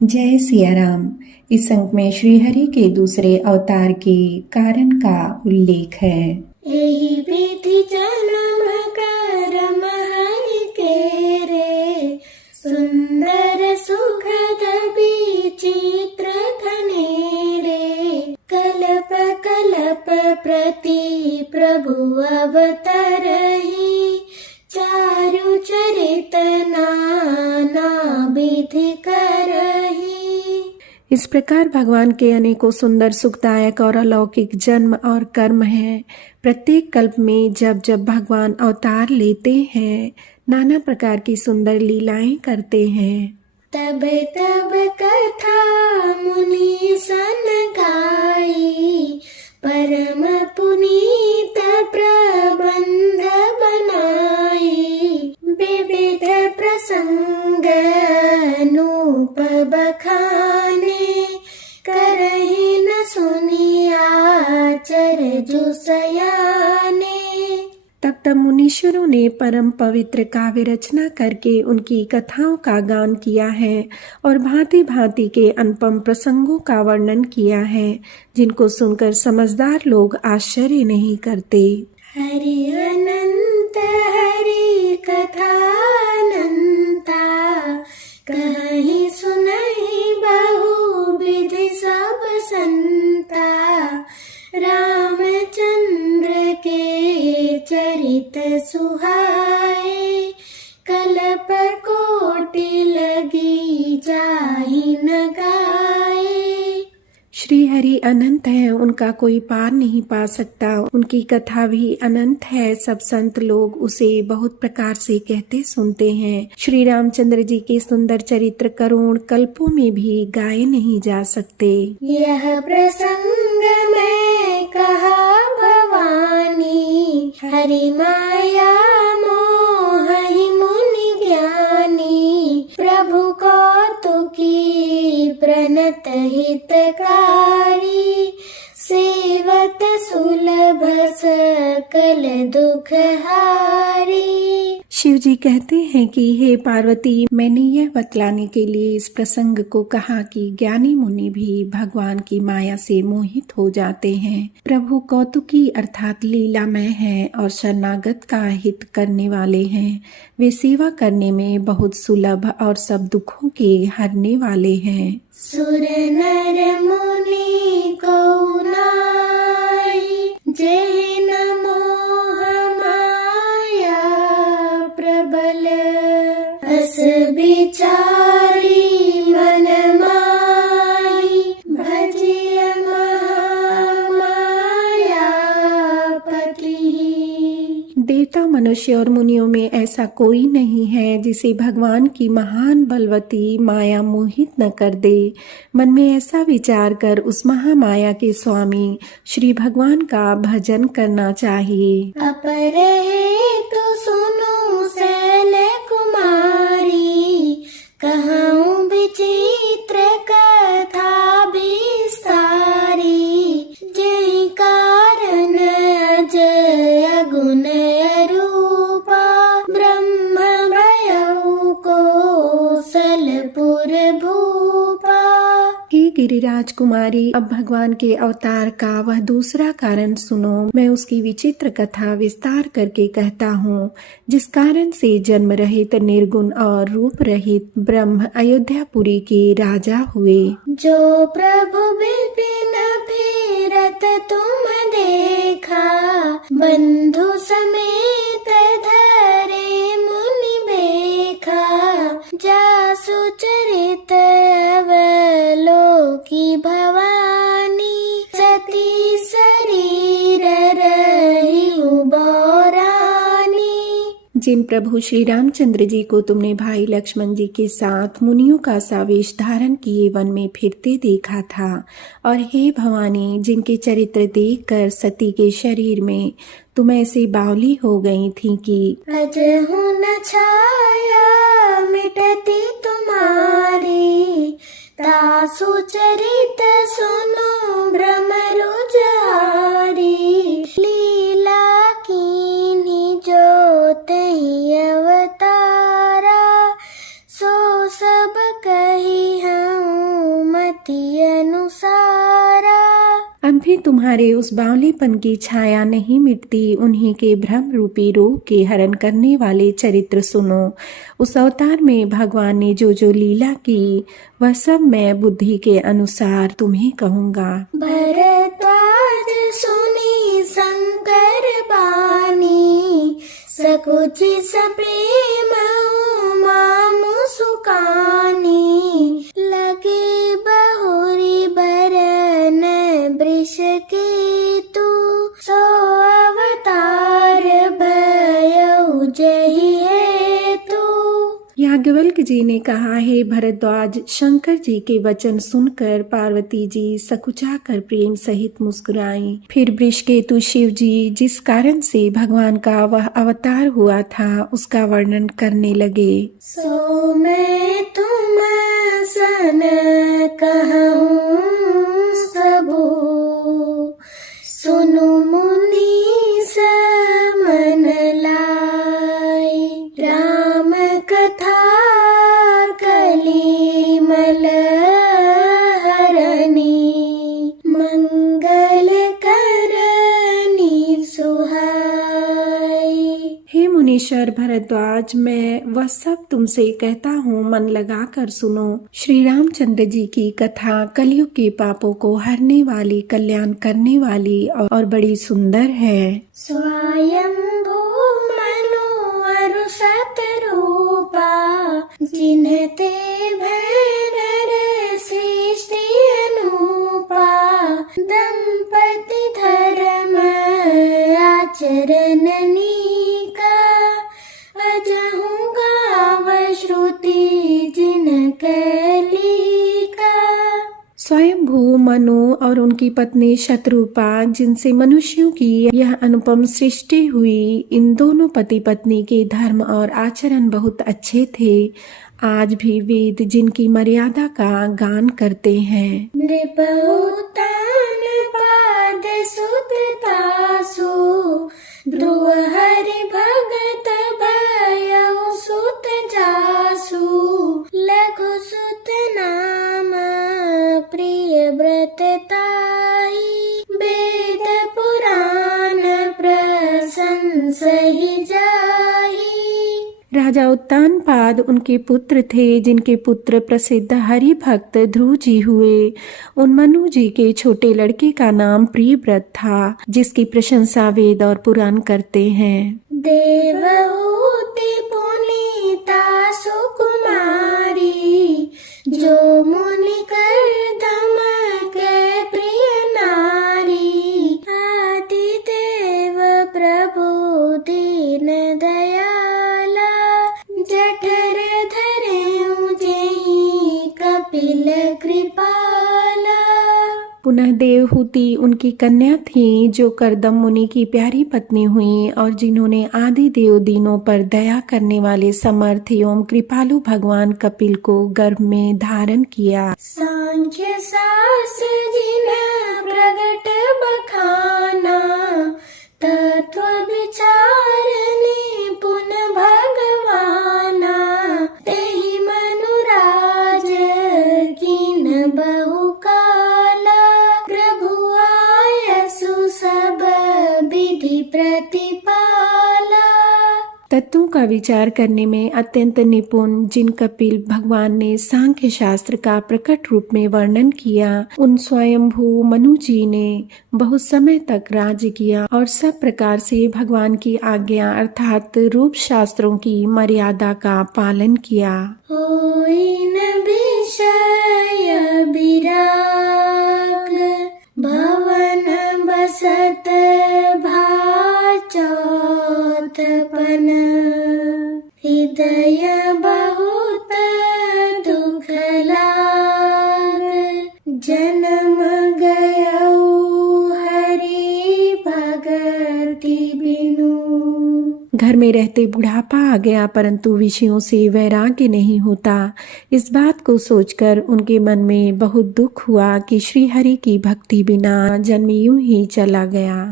जय सिया राम। इस अंक में श्रीहरि के दूसरे अवतार के कारण का उल्लेख है। एहि विधि जन्म कर्म हरि के रे, सुंदर सुखद विचित्र घनेरे। कल्प कल्प प्रति प्रभु अवतरहि, चारु चरित नाना विधि करहि। इस प्रकार भगवान के अनेकों सुंदर सुखदायक और अलौकिक जन्म और कर्म हैं। प्रत्येक कल्प में जब जब भगवान अवतार लेते हैं, नाना प्रकार की सुंदर लीलाएं करते हैं। तब तब कथा मुनि सन गाई, परम पुनीत प्रबंध बनाई। विविध प्रसंग अनूप बखाने, करहि न सुनिया आचर्य सयाने। तब मुनीश्वरों ने परम पवित्र काव्य रचना करके उनकी कथाओं का गान किया है और भांति भांति के अनुपम प्रसंगों का वर्णन किया है, जिनको सुनकर समझदार लोग आश्चर्य नहीं करते। हरि अनंत हरि कथा अनंता, कहीं सुनहि बहु विधि सब संता। रामचंद्र के चरित सुहाए, कल्प कोटि लगी जाहि न गाए। श्री हरि अनंत है, उनका कोई पार नहीं पा सकता। उनकी कथा भी अनंत है। सब संत लोग उसे बहुत प्रकार से कहते सुनते हैं। श्री रामचंद्र जी के सुंदर चरित्र करोड़ कल्पों में भी गाए नहीं जा सकते। यह प्रसंग में कहा भवानी, हरि माया मोहि मुनि ज्ञानी। प्रभु कौतुकी प्रणत हितकारी, सेवत सुलभ सकल दुख हारी। शिव जी कहते हैं कि हे पार्वती, मैंने यह बतलाने के लिए इस प्रसंग को कहा कि ज्ञानी मुनि भी भगवान की माया से मोहित हो जाते हैं। प्रभु कौतुकी अर्थात लीलामय है और शरणागत का हित करने वाले हैं। वे सेवा करने में बहुत सुलभ और सब दुखों के हरने वाले हैं। सुर नर मुनि को नाई, जय नमो माया प्रबल। अस विचारी मन माई, भजिय माया पति। देवता मनुष्य और मुनियों में ऐसा कोई नहीं है जिसे भगवान की महान बलवती माया मोहित न कर दे। मन में ऐसा विचार कर उस महामाया के स्वामी श्री भगवान का भजन करना चाहिए। अपर हेतु सुनु शैल कुमारी, कहूँ विचित्र कथा विस्तारी। जय कारण अजय गुण अरूपा, ब्रह्म भयउ कौशलपुर भूपा। हे गिरिराज कुमारी, अब भगवान के अवतार का वह दूसरा कारण सुनो। मैं उसकी विचित्र कथा विस्तार करके कहता हूँ, जिस कारण से जन्म रहित निर्गुण और रूप रहित ब्रह्म अयोध्यापुरी के राजा हुए। जो प्रभु विपिन फिरत तुम देखा, बंधु समेत धरे मुनि बेखा। जासु चरित अवलोकी भवानी, सती शरीर रही बौरानी। जिन प्रभु श्री रामचंद्र जी को तुमने भाई लक्ष्मण जी के साथ मुनियों का सा वेश धारण किए वन में फिरते देखा था, और हे भवानी, जिनके चरित्र देखकर सती के शरीर में तुम ऐसे बावली हो गई थी कि अजहु न छाया मिटती तुम्हारी। तासु चरित सुनो भ्रमरु जारी। लीला कीन्ही जो तहि अवतारा, सो सब कही हम जिन्हें तुम्हारे उस बावलेपन की छाया नहीं मिटती, उन्हीं के भ्रम रूपी रोग के हरण करने वाले चरित्र सुनो। उस अवतार में भगवान ने जो जो लीला की, वह सब मैं बुद्धि के अनुसार तुम्हें कहूँगा। भरद्वाज सुनी शंकर बानी, सकुचि सप्रेम उमा मुसुकानी। लगे बहुरी बरन वृष के तू, सो अवतार भयउ जहि हेतु। याज्ञवल्क्य जी ने कहा, हे भरद्वाज, शंकर जी के वचन सुनकर पार्वती जी सकुचा कर प्रेम सहित मुस्कुराई। फिर वृषकेतु शिव जी जिस कारण से भगवान का वह अवतार हुआ था, उसका वर्णन करने लगे। सो मैं तुम सन कहूँ सबो, सुनु मुनि समन लाई। राम कथा कलिमल हरनी, मंगल करनी सुहाई। हे मुनीश्वर भरद्वाज, मैं वह सब तुमसे कहता हूँ, मन लगा कर सुनो। श्री रामचंद्र जी की कथा कलयुग के पापों को हरने वाली, कल्याण करने वाली और बड़ी सुंदर है। स्वयंभू मनु अरु सतरूपा, जिन्हते भैरव सृष्टि अनूपा। दंपति धर्म आचरण नीका, अजहु गाव श्रुति जिन कैलिका। स्वयंभू मनु और उनकी पत्नी शतरूपा, जिनसे मनुष्यों की यह अनुपम सृष्टि हुई, इन दोनों पति पत्नी के धर्म और आचरण बहुत अच्छे थे। आज भी वेद जिनकी मर्यादा का गान करते हैं। नृपौतान पाद सुत तासु, ध्रुव हरि भगत भयउ सुत जासु। लघु सुत नाम प्रिय व्रत ताई, वेद पुराण प्रशंसहि जाहि। राजा उत्तानपाद उनके पुत्र थे, जिनके पुत्र प्रसिद्ध हरि भक्त ध्रुव जी हुए। उन मनु जी के छोटे लड़के का नाम प्रियव्रत था, जिसकी प्रशंसा वेद और पुराण करते हैं। देवहूति पुनीता सुकुमारी, जो मुनि कर्दम के प्रिय नारी। आदि देव प्रभु दीन दयाला, जठर धरेउ जेहि कपिल कृपाला। पुनः देवहूति उनकी कन्या थी, जो करदम मुनि की प्यारी पत्नी हुई और जिन्होंने आदि देव दीनों पर दया करने वाले समर्थ एवं कृपालु भगवान कपिल को गर्भ में धारण किया। सांख्य शास्त्र जिन्ह प्रगट बखाना, तत्व विचार निपुण भगवाना। तेहि मनुराज कीन बहु काला, प्रभु आयसु सब विधि प्रतिपाला। तत्वों का विचार करने में अत्यंत निपुण जिन कपिल भगवान ने सांख्य शास्त्र का प्रकट रूप में वर्णन किया, उन स्वयंभू मनु जी ने बहुत समय तक राज्य किया और सब प्रकार से भगवान की आज्ञा अर्थात रूप शास्त्रों की मर्यादा का पालन किया। होई न विषय विराग, भवन बसत भाचौतपन। हृदय बहुत दुख लाग, जन्म गयउ हरि भगति बिनु। घर में रहते बुढ़ापा आ गया, परंतु विषयों से वैराग्य नहीं होता। इस बात को सोचकर उनके मन में बहुत दुख हुआ कि श्री हरि की भक्ति बिना जन्म यूं ही चला गया।